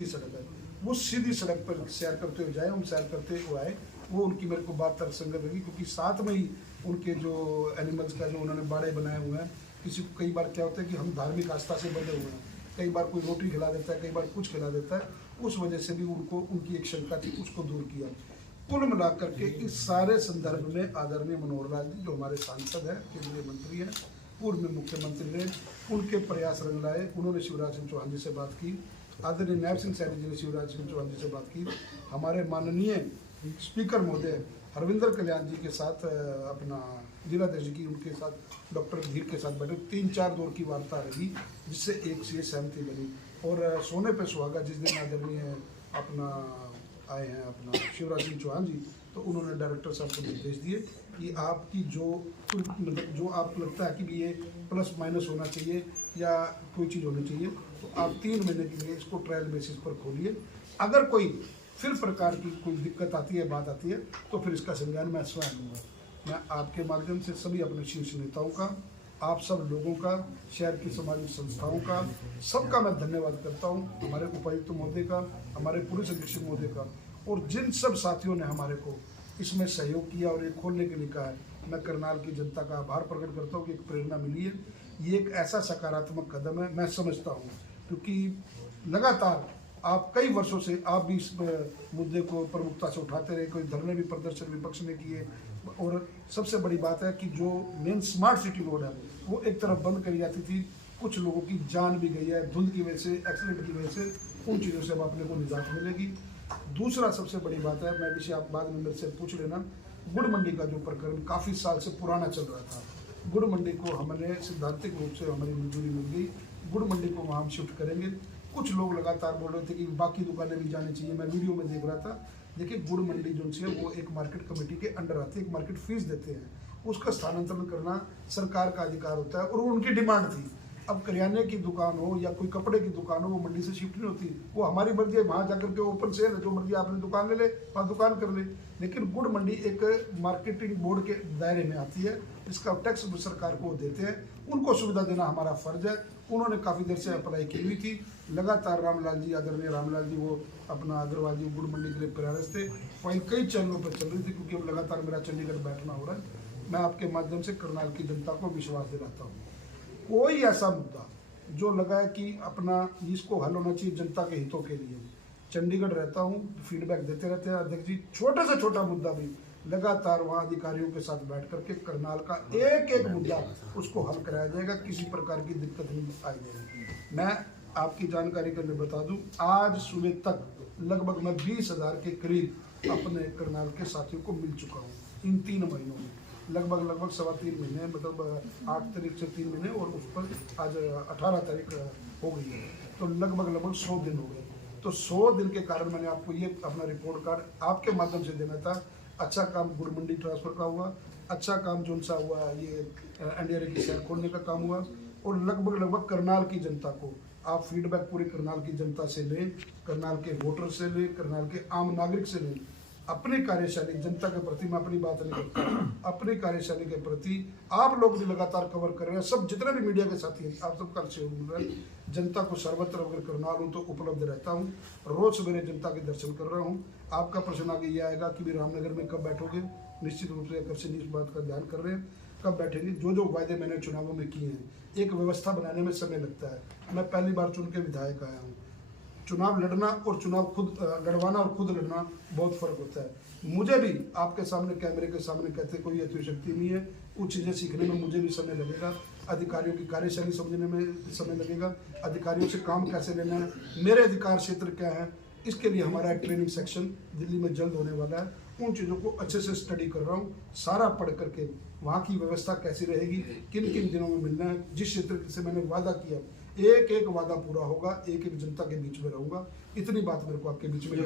सड़क है, वो सीधी सड़क पर सैर करते हुए जाए, हम सैर करते हुए आए। वो उनकी मेरे को बात तर्कसंगत लगी, क्योंकि साथ में ही उनके जो एनिमल्स का जो उन्होंने बाड़े बनाए हुए हैं। किसी को कई बार क्या होता है कि हम धार्मिक आस्था से बंधे हुए हैं, कई बार कोई रोटी खिला देता है, कई बार कुछ खिला देता है, उस वजह से भी उनको उनकी एक शंका थी, उसको दूर किया। कुल मिलाकर के इस सारे संदर्भ में आदरणीय मनोहर लाल जी, जो हमारे सांसद हैं, केंद्रीय मंत्री हैं, पूर्व में मुख्यमंत्री रहे, उनके प्रयास रंग लाए। उन्होंने शिवराज सिंह चौहान जी से बात की, आदरणीय नायब सिंह सैनी जी ने शिवराज सिंह चौहान जी से बात की, हमारे माननीय स्पीकर महोदय हरविंदर कल्याण जी के साथ अपना जिलाध्यक्ष की उनके साथ डॉक्टर धीर के साथ बैठे, 3-4 दौर की वार्ता रही, जिससे एक से सहमति बनी। और सोने पे सुहागा जिस दिन आदरणीय अपना आए हैं अपना शिवराज सिंह चौहान जी, तो उन्होंने डायरेक्टर साहब को निर्देश दिए कि आपकी जो मतलब जो आपको लगता है कि ये प्लस माइनस होना चाहिए या कोई चीज़ होनी चाहिए, तो आप 3 महीने के लिए इसको ट्रायल बेसिस पर खोलिए। अगर कोई फिर प्रकार की कोई दिक्कत आती है, बात आती है, तो फिर इसका संज्ञान मैं स्वयं लूँगा। मैं आपके माध्यम से सभी अपने शीर्ष नेताओं का, आप सब लोगों का, शहर की सामाजिक संस्थाओं का, सबका मैं धन्यवाद करता हूँ। हमारे उपायुक्त महोदय का, हमारे पुलिस अधीक्षक महोदय का, और जिन सब साथियों ने हमारे को इसमें सहयोग किया और ये खोलने के लिए कहा है, मैं करनाल की जनता का आभार प्रकट करता हूँ कि एक प्रेरणा मिली है। ये एक ऐसा सकारात्मक कदम है, मैं समझता हूँ, क्योंकि लगातार आप कई वर्षों से आप भी इस मुद्दे को प्रमुखता से उठाते रहे, कोई धरने भी प्रदर्शन विपक्ष ने किए, और सबसे बड़ी बात है कि जो मेन स्मार्ट सिटी रोड है वो एक तरफ बंद करी जाती थी, कुछ लोगों की जान भी गई है धुंध की वजह से, एक्सीडेंट की वजह से, उन चीज़ों से अब अपने को निजात मिलेगी। दूसरा सबसे बड़ी बात है, मैं विषय आप बाद में मेरे से पूछ लेना, गुड़ मंडी का जो प्रकरण काफ़ी साल से पुराना चल रहा था, गुड़ मंडी को हमने सिद्धांतिक रूप से हमारी मंजूरी मिल गई, गुड़ मंडी को वहाँ हम शिफ्ट करेंगे। कुछ लोग लगातार बोल रहे थे कि बाकी दुकानें भी जानी चाहिए, मैं वीडियो में देख रहा था। देखिए, गुड़ मंडी जो है वो एक मार्केट कमेटी के अंडर आती है, एक मार्केट फीस देते हैं, उसका स्थानांतरण करना सरकार का अधिकार होता है, और वो उनकी डिमांड थी। अब करियाने की दुकान हो या कोई कपड़े की दुकान हो, वो मंडी से शिफ्ट नहीं होती, वो हमारी मर्जी है, वहाँ जाकर के ओपन सेल है, जो मर्जी आपने दुकान ले ले, वहाँ दुकान कर ले। लेकिन गुड़ मंडी एक मार्केटिंग बोर्ड के दायरे में आती है, इसका टैक्स सरकार को देते हैं, उनको सुविधा देना हमारा फर्ज है। उन्होंने काफ़ी देर से अप्लाई की हुई थी, लगातार रामलाल जी, आदरणीय रामलाल जी, वो अपना अग्रवाल जी गुड़ मंडी के लिए प्रयास थे, फाइल कई चैनलों पर चल रही थी, क्योंकि अब लगातार मेरा चंडीगढ़ बैठना हो रहा है। मैं आपके माध्यम से करनाल की जनता को विश्वास दिलाता हूँ, कोई ऐसा मुद्दा जो लगा है कि अपना इसको हल होना चाहिए जनता के हितों के लिए, चंडीगढ़ रहता हूँ, फीडबैक देते रहते हैं अध्यक्ष जी, छोटे से छोटा मुद्दा भी लगातार वहाँ अधिकारियों के साथ बैठ करके करनाल का एक एक मुद्दा उसको हल कराया जाएगा, किसी प्रकार की दिक्कत नहीं आएगी। मैं आपकी जानकारी के लिए बता दूं, आज सुबह तक लगभग मैं 20,000 के करीब अपने करनाल के साथियों को मिल चुका हूँ इन 3 महीनों में, लगभग 3.25 महीने, मतलब 8 तारीख से 3 महीने, और उस पर आज 18 तारीख हो गई है, तो लगभग 100 दिन हो गए। तो 100 दिन के कारण मैंने आपको ये अपना रिपोर्ट कार्ड आपके माध्यम से देना था। अच्छा काम गुड़ मंडी ट्रांसफर का हुआ, अच्छा काम जो सा हुआ ये एनडीआरए की शहर खोलने का काम हुआ, और लगभग करनाल की जनता को आप फीडबैक पूरी करनाल की जनता से लें, करनाल के वोटर से लें, करनाल के आम नागरिक से लें, अपनी कार्यशैली जनता के प्रति, मैं अपनी बात नहीं करता, अपनी कार्यशैली के प्रति आप लोग भी लगातार कवर कर रहे हैं, सब जितने भी मीडिया के साथी हैं, आप सबका सहयोग मिल रहा है। जनता को सर्वत्र अगर करनाल हूँ तो उपलब्ध रहता हूँ, रोज सवेरे जनता के दर्शन कर रहा हूँ। आपका प्रश्न आगे ये आएगा कि भी रामनगर में कब बैठोगे, निश्चित रूप से अक्सर इस बात का ध्यान कर रहे हैं, कब बैठेंगे। जो वायदे मैंने चुनावों में किए हैं, एक व्यवस्था बनाने में समय लगता है, मैं पहली बार चुन के विधायक आया हूँ, चुनाव लड़ना और चुनाव खुद लड़वाना और खुद लड़ना बहुत फर्क होता है। मुझे भी आपके सामने कैमरे के सामने कहते कोई अतिशक्ति नहीं है, कुछ चीज़ें सीखने में मुझे भी समय लगेगा, अधिकारियों की कार्यशैली समझने में समय लगेगा, अधिकारियों से काम कैसे लेना है, मेरे अधिकार क्षेत्र क्या है, इसके लिए हमारा एक ट्रेनिंग सेक्शन दिल्ली में जल्द होने वाला है। उन चीज़ों को अच्छे से स्टडी कर रहा हूँ, सारा पढ़ करके वहाँ की व्यवस्था कैसी रहेगी, किन किन दिनों में मिलना है, जिस क्षेत्र से मैंने वादा किया एक एक वादा पूरा होगा, एक एक जनता के बीच में रहूंगा। इतनी बात मेरे को आपके बीच में